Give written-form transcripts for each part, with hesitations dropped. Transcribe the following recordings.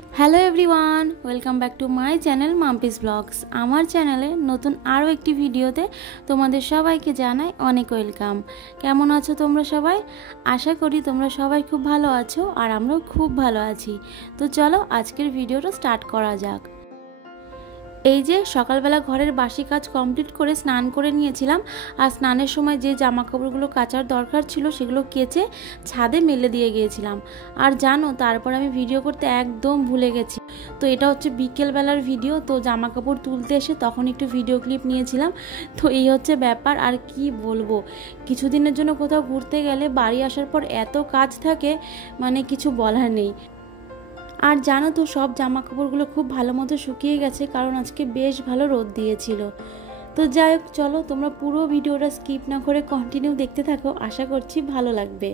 Hello everyone, welcome back to my channel Mampi's blogs. আমার চ্যানেলে নতুন আরও একটি ভিডিওতে তোমাদের সবাইকে জানাই অনেক ওয়েলকাম। কেমন আছো তোমরা সবাই? আশা করি তোমরা সবাই খুব ভালো আছো আর আমরাও খুব ভালো আছি। তো চলো আজকের ভিডিওটা স্টার্ট করা যাক। এই যে সকালবেলা ঘরের বাসি কাজ কমপ্লিট করে স্নান করে নিয়েছিলাম, আর স্নানের সময় যে জামা কাপড়গুলো কাচার দরকার ছিল সেগুলো কেচে ছাদে মেলে দিয়ে গিয়েছিলাম। আর জানো, তারপর আমি ভিডিও করতে একদম ভুলে গেছি। তো এটা হচ্ছে বিকেলবেলার ভিডিও। তো জামা কাপড় তুলতে এসে তখন একটু ভিডিও ক্লিপ নিয়েছিলাম। তো এই হচ্ছে ব্যাপার, আর কি বলবো, কিছুদিনের জন্য কোথাও ঘুরতে গেলে বাড়ি আসার পর এত কাজ থাকে, মানে কিছু বলার নেই। আর জানো তো, সব জামা কাপড়গুলো খুব ভালো মতো শুকিয়ে গেছে, কারণ আজকে বেশ ভালো রোদ দিয়েছিল। তো যাই হোক, চলো তোমরা পুরো ভিডিওটা স্কিপ না করে কন্টিনিউ দেখতে থাকো, আশা করছি ভালো লাগবে।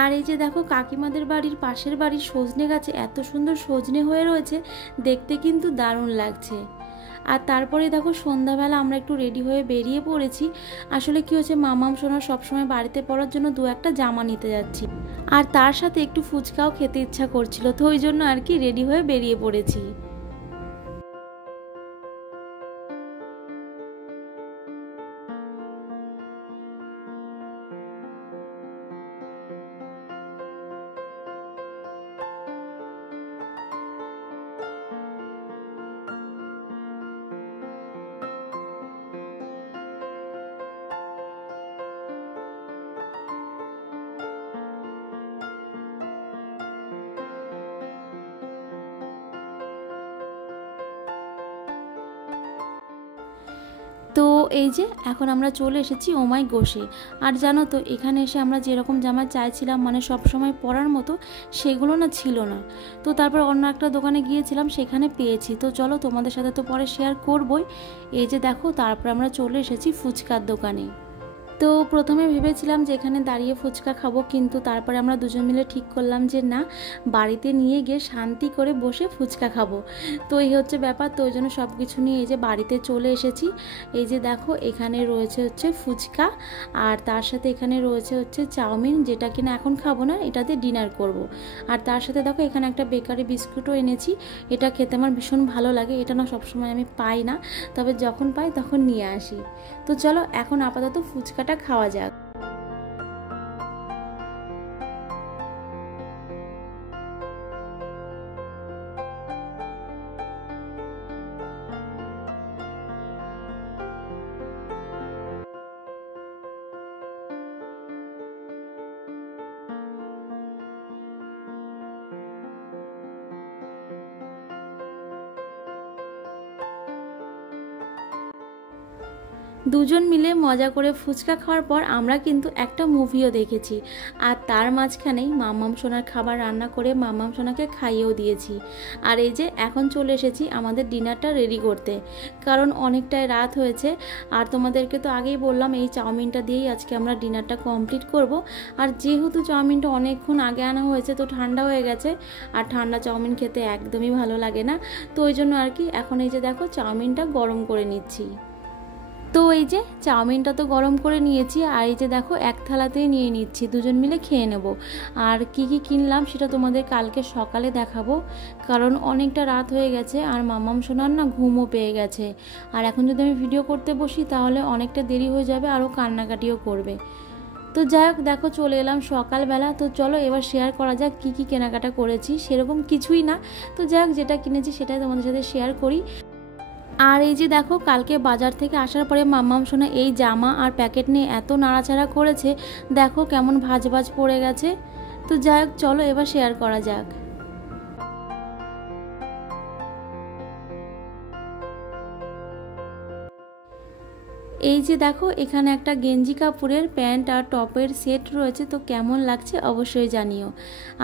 আর এই যে দেখো, কাকিমাদের বাড়ির পাশের বাড়ির সজনে গাছে এত সুন্দর সজনে হয়ে রয়েছে, দেখতে কিন্তু দারুণ লাগছে। আর তারপরে দেখো, সন্ধ্যাবেলা আমরা একটু রেডি হয়ে বেরিয়ে পড়েছি। আসলে কি হচ্ছে, মামাম সোনা সবসময় বাড়িতে পড়ার জন্য দু একটা জামা নিতে যাচ্ছি, আর তার সাথে একটু ফুচকাও খেতে ইচ্ছা করছিল, তো ওই জন্য আর কি রেডি হয়ে বেরিয়ে পড়েছি। তো এই যে এখন আমরা চলে এসেছি ওমাই গোষে। আর জানো তো, এখানে এসে আমরা যেরকম জামা চাইছিলাম, মানে সব সময় পরার মতো, সেগুলো না ছিল না। তো তারপর অন্য একটা দোকানে গিয়েছিলাম, সেখানে পেয়েছি। তো চলো তোমাদের সাথে তো পরে শেয়ার করবই। এই যে দেখো, তারপর আমরা চলে এসেছি ফুচকার দোকানে। তো প্রথমে ভেবেছিলাম যে এখানে দাঁড়িয়ে ফুচকা খাবো, কিন্তু তারপরে আমরা দুজন মিলে ঠিক করলাম যে না, বাড়িতে নিয়ে গিয়ে শান্তি করে বসে ফুচকা খাবো। তো এই হচ্ছে ব্যাপার। তো ওই জন্য সব কিছু নিয়ে এই যে বাড়িতে চলে এসেছি। এই যে দেখো, এখানে রয়েছে হচ্ছে ফুচকা, আর তার সাথে এখানে রয়েছে হচ্ছে চাউমিন, যেটা কিনা এখন খাবো না, এটাতে ডিনার করব। আর তার সাথে দেখো, এখানে একটা বেকারি বিস্কুটও এনেছি। এটা খেতে আমার ভীষণ ভালো লাগে। এটা না সবসময় আমি পাই না, তবে যখন পাই তখন নিয়ে আসি। তো চলো এখন আপাতত ফুচকাটা খাওয়া যাক। দুজন মিলে মজা করে ফুচকা খাওয়ার পর আমরা কিন্তু একটা মুভিও দেখেছি, আর তার মাঝখানেই মাম্মাম সোনার খাবার রান্না করে মাম্মাম সোনাকে খাইয়েও দিয়েছি। আর এই যে এখন চলে এসেছি আমাদের ডিনারটা রেডি করতে, কারণ অনেকটাই রাত হয়েছে। আর তোমাদেরকে তো আগেই বললাম, এই চাউমিনটা দিয়েই আজকে আমরা ডিনারটা কমপ্লিট করব। আর যেহেতু চাউমিনটা অনেকক্ষণ আগে আনা হয়েছে, তো ঠান্ডা হয়ে গেছে, আর ঠান্ডা চাউমিন খেতে একদমই ভালো লাগে না। তো ওই জন্য আর কি এখন এই যে দেখো, চাউমিনটা গরম করে নিচ্ছি। তো এই যে চাউমিনটা তো গরম করে নিয়েছি, আর এই যে দেখো এক থালাতেই নিয়ে নিচ্ছি, দুজন মিলে খেয়ে নেব। আর কি কি কিনলাম সেটা তোমাদের কালকে সকালে দেখাবো, কারণ অনেকটা রাত হয়ে গেছে আর মাম্মাম সোনার না ঘুমও পেয়ে গেছে। আর এখন যদি আমি ভিডিও করতে বসি তাহলে অনেকটা দেরি হয়ে যাবে, আরও কান্নাকাটিও করবে। তো যাই হোক, দেখো চলে এলাম সকালবেলা। তো চলো এবার শেয়ার করা যাক কী কী কেনাকাটা করেছি। সেরকম কিছুই না, তো যাই হোক যেটা কিনেছি সেটাই তোমাদের সাথে শেয়ার করি। আর এই যে দেখো, কালকে বাজার থেকে আসার পরে মাম্মাম সোনা এই জামা আর প্যাকেট নিয়ে এত নাড়াচাড়া করেছে, দেখো কেমন ভাঁজ ভাঁজ পড়ে গেছে। তো যাই হোক, চলো এবার শেয়ার করা যাক। এই যে দেখো এখানে একটা গেঞ্জি কাপড়ের প্যান্ট আর টপের সেট রয়েছে, তো কেমন লাগছে অবশ্যই জানিও।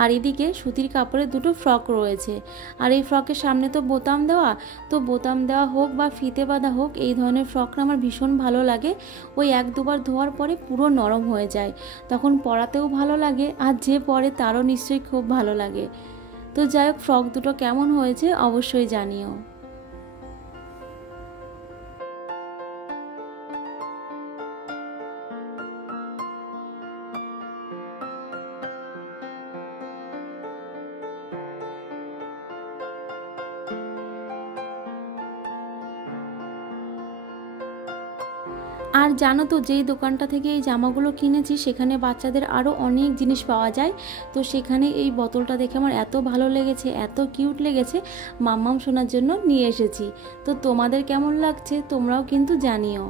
আর এদিকে সুতির কাপড়ের দুটো ফ্রক রয়েছে, আর এই ফ্রকের সামনে তো বোতাম দেওয়া, তো বোতাম দেওয়া হোক বা ফিতে বাঁধা হোক, এই ধরনের ফ্রকটা আমার ভীষণ ভালো লাগে। ওই এক দুবার ধোয়ার পরে পুরো নরম হয়ে যায়, তখন পরাতেও ভালো লাগে, আর যে পরে তারও নিশ্চয়ই খুব ভালো লাগে। তো যাই হোক, ফ্রক দুটো কেমন হয়েছে অবশ্যই জানিও। আর জানো তো, যেই দোকানটা থেকে এই জামাগুলো কিনেছি সেখানে বাচ্চাদের আরও অনেক জিনিস পাওয়া যায়। তো সেখানে এই বোতলটা দেখে আমার এত ভালো লেগেছে, এত কিউট লেগেছে, মাম্মাম শোনার জন্য নিয়ে এসেছি। তো তোমাদের কেমন লাগছে তোমরাও কিন্তু জানিও।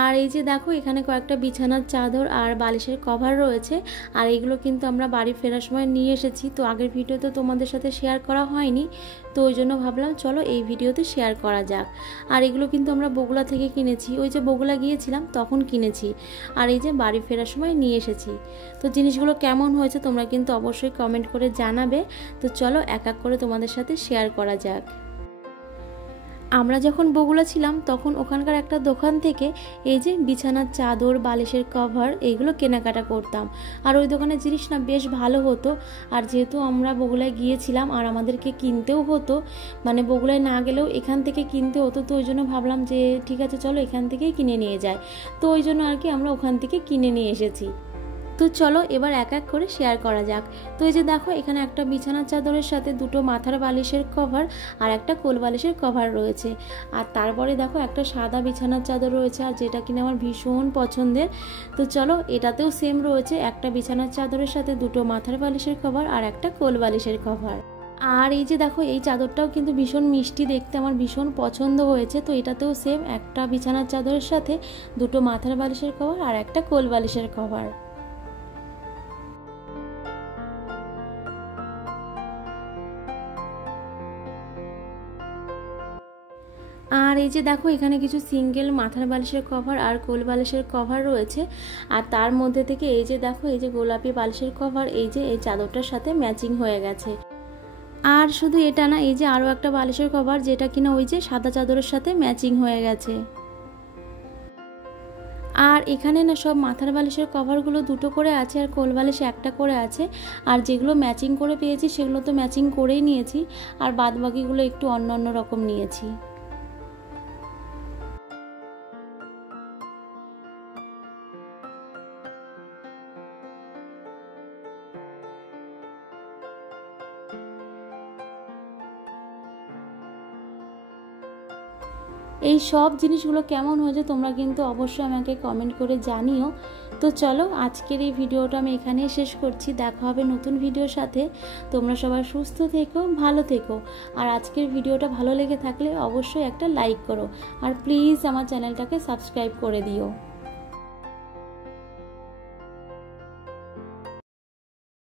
আর এই যে দেখো এখানে কয়েকটা বিছানার চাদর আর বালিশের কভার রয়েছে, আর এগুলো কিন্তু আমরা বাড়ি ফেরার সময় নিয়ে এসেছি। তো আগের ভিডিওতে তোমাদের সাথে শেয়ার করা হয়নি, তো ওই জন্য ভাবলাম চলো এই ভিডিওতে শেয়ার করা যাক। আর এগুলো কিন্তু আমরা বগুড়া থেকে কিনেছি, ওই যে বগুড়া গিয়েছিলাম তখন কিনেছি, আর এই যে বাড়ি ফেরার সময় নিয়ে এসেছি। তো জিনিসগুলো কেমন হয়েছে তোমরা কিন্তু অবশ্যই কমেন্ট করে জানাবে। তো চলো এক এক করে তোমাদের সাথে শেয়ার করা যাক। আমরা যখন বগুড়া ছিলাম তখন ওখানকার একটা দোকান থেকে এই যে বিছানার চাদর, বালিশের কভার এইগুলো কেনাকাটা করতাম, আর ওই দোকানের জিনিস না বেশ ভালো হতো। আর যেহেতু আমরা বগুড়ায় গিয়েছিলাম আর আমাদেরকে কিনতেও হতো, মানে বগুড়ায় না গেলেও এখান থেকে কিনতে হতো, তো ওই জন্য ভাবলাম যে ঠিক আছে চলো এখান থেকেই কিনে নিয়ে যাই। তো ওই জন্য আর কি আমরা ওখান থেকে কিনে নিয়ে এসেছি। তো চলো এবার এক এক করে শেয়ার করা যাক। তো এই যে দেখো এখানে একটা বিছানার চাদরের সাথে দুটো মাথার বালিশের কভার আর একটা কোল বালিশের কভার রয়েছে। আর তারপরে দেখো একটা সাদা বিছানার চাদর রয়েছে, আর যেটা কিনা আমার ভীষণ পছন্দের। তো চলো এটাতেও সেম রয়েছে, একটা বিছানার চাদরের সাথে দুটো মাথার বালিশের কভার আর একটা কোল বালিশের কভার। আর এই যে দেখো এই চাদরটাও কিন্তু ভীষণ মিষ্টি দেখতে, আমার ভীষণ পছন্দ হয়েছে। তো এটাতেও সেম, একটা বিছানার চাদরের সাথে দুটো মাথার বালিশের কভার আর একটা কোল বালিশের কভার। আর এই যে দেখো এখানে কিছু সিঙ্গেল মাথার বালিশের কভার আর কোল বালিশের কভার রয়েছে, আর তার মধ্যে থেকে এই যে দেখো এই যে গোলাপি বালিশের কভার এই যে এই চাদরটার সাথে ম্যাচিং হয়ে গেছে। আর শুধু এটা না, এই যে আরও একটা বালিশের কভার যেটা কিনা ওই যে সাদা চাদরের সাথে ম্যাচিং হয়ে গেছে। আর এখানে না সব মাথার বালিশের কভারগুলো দুটো করে আছে আর কোল বালিশ একটা করে আছে, আর যেগুলো ম্যাচিং করে পেয়েছি সেগুলো তো ম্যাচিং করেই নিয়েছি, আর বাদ বাকিগুলো একটু অন্য অন্য রকম নিয়েছি। এই সব জিনিসগুলো কেমন হয়েছে তোমরা কিন্তু অবশ্যই আমাকে কমেন্ট করে জানিও। তো চলো আজকের এই ভিডিওটা আমি এখানেই শেষ করছি, দেখা হবে নতুন ভিডিওর সাথে। তোমরা সবাই সুস্থ থেকো, ভালো থেকো, আর আজকের ভিডিওটা ভালো লেগে থাকলে অবশ্যই একটা লাইক করো, আর প্লিজ আমার চ্যানেলটাকে সাবস্ক্রাইব করে দিও।